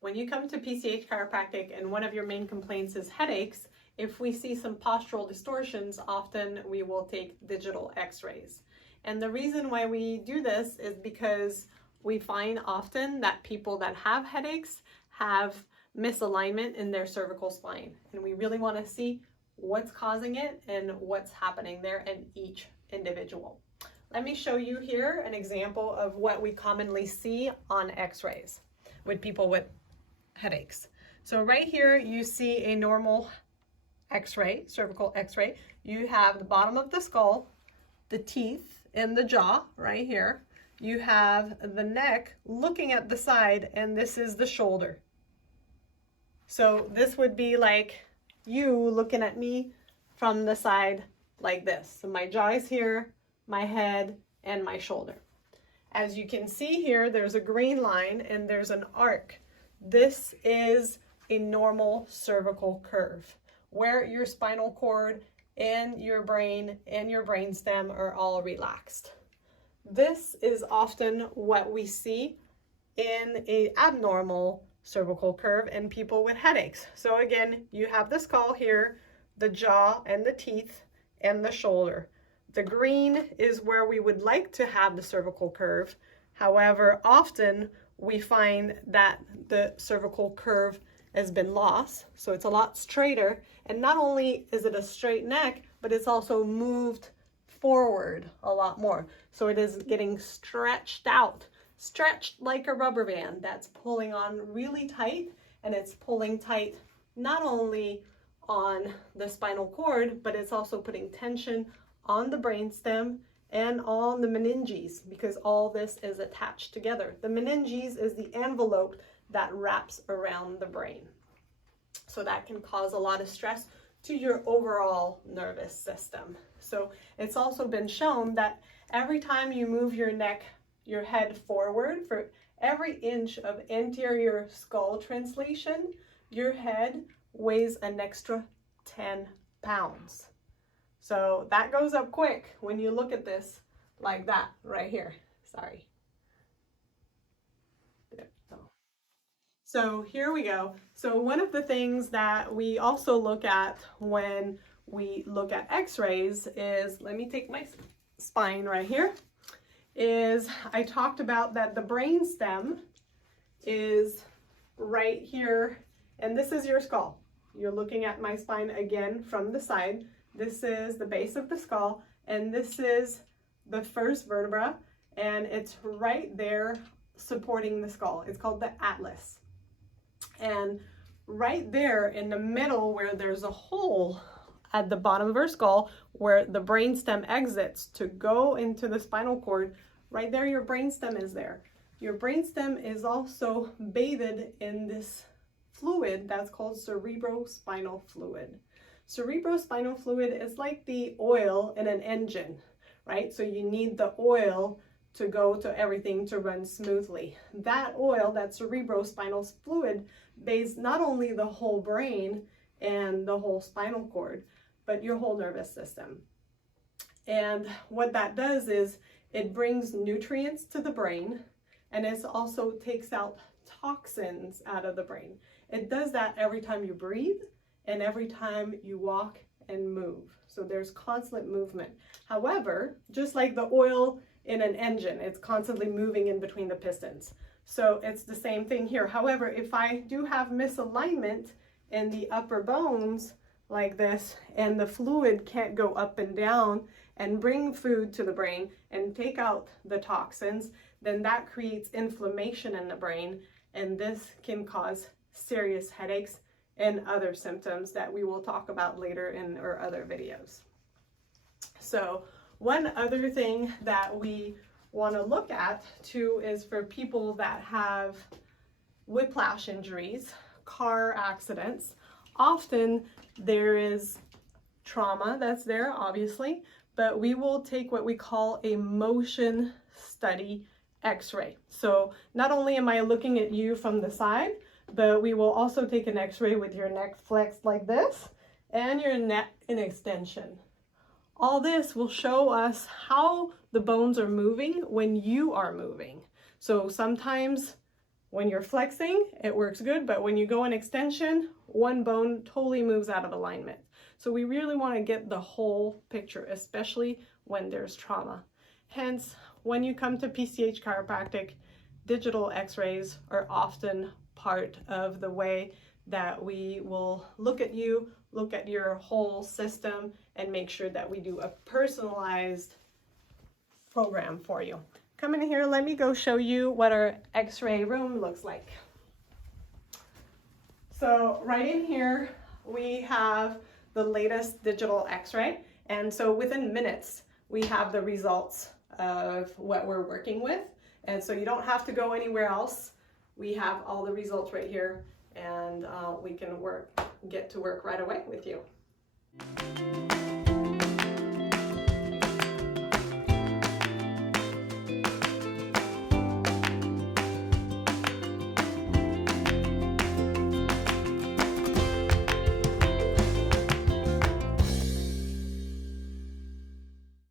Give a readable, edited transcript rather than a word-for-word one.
When you come to PCH Chiropractic and one of your main complaints is headaches, if we see some postural distortions, often we will take digital x-rays. And the reason why we do this is because we find often that people that have headaches have misalignment in their cervical spine. And we really want to see what's causing it and what's happening there in each individual. Let me show you here an example of what we commonly see on x-rays with people with headaches. So right here you see a normal x-ray, cervical x-ray. You have the bottom of the skull, the teeth, and the jaw right here. You have the neck looking at the side, and this is the shoulder. So this would be like you looking at me from the side like this. So my jaw is here, my head, and my shoulder. As you can see here, there's a green line and there's an arc. This is a normal cervical curve where your spinal cord and your brain and your brainstem are all relaxed. This is often what we see in an abnormal cervical curve in people with headaches. So again, you have the skull here, the jaw and the teeth and the shoulder. The green is where we would like to have the cervical curve. However, often we find that the cervical curve has been lost, so it's a lot straighter, and not only is it a straight neck, but it's also moved forward a lot more. So it is getting stretched out, stretched like a rubber band that's pulling on really tight, and it's pulling tight not only on the spinal cord, but it's also putting tension on the brainstem and on the meninges, because all this is attached together. The meninges is the envelope that wraps around the brain. So that can cause a lot of stress to your overall nervous system. So it's also been shown that every time you move your neck, your head forward, for every inch of anterior skull translation, your head weighs an extra 10 pounds. So that goes up quick when you look at this like that right here. Sorry. So here we go. So one of the things that we also look at when we look at x-rays is, let me take my spine right here, is I talked about that the brain stem is right here, and this is your skull. You're looking at my spine again from the side. This is the base of the skull, and this is the first vertebra, and it's right there supporting the skull. It's called the atlas. And right there in the middle where there's a hole at the bottom of our skull where the brainstem exits to go into the spinal cord, right there your brainstem is there. Your brainstem is also bathed in this fluid that's called cerebrospinal fluid. Cerebrospinal fluid is like the oil in an engine, right? So you need the oil to go to everything to run smoothly. That oil, that cerebrospinal fluid, bathes not only the whole brain and the whole spinal cord, but your whole nervous system. And what that does is it brings nutrients to the brain, and it also takes out toxins out of the brain. It does that every time you breathe and every time you walk and move. So there's constant movement. However, just like the oil in an engine, it's constantly moving in between the pistons. So it's the same thing here. However, if I do have misalignment in the upper bones like this, and the fluid can't go up and down and bring food to the brain and take out the toxins, then that creates inflammation in the brain, and this can cause serious headaches and other symptoms that we will talk about later in our other videos. So one other thing that we want to look at too is for people that have whiplash injuries, car accidents. Often there is trauma that's there, obviously, but we will take what we call a motion study x-ray. So not only am I looking at you from the side, but we will also take an x-ray with your neck flexed like this and your neck in extension. All this will show us how the bones are moving when you are moving. So sometimes When you're flexing, it works good, but when you go in extension, one bone totally moves out of alignment. So we really want to get the whole picture, especially when there's trauma. Hence, when you come to PCH Chiropractic, digital x-rays are often part of the way that we will look at you, look at your whole system, and make sure that we do a personalized program for you. Come in here, let me go show you what our x-ray room looks like. So right in here, we have the latest digital x-ray. And so within minutes, we have the results of what we're working with. And so you don't have to go anywhere else. We have all the results right here, and we can get to work right away with you.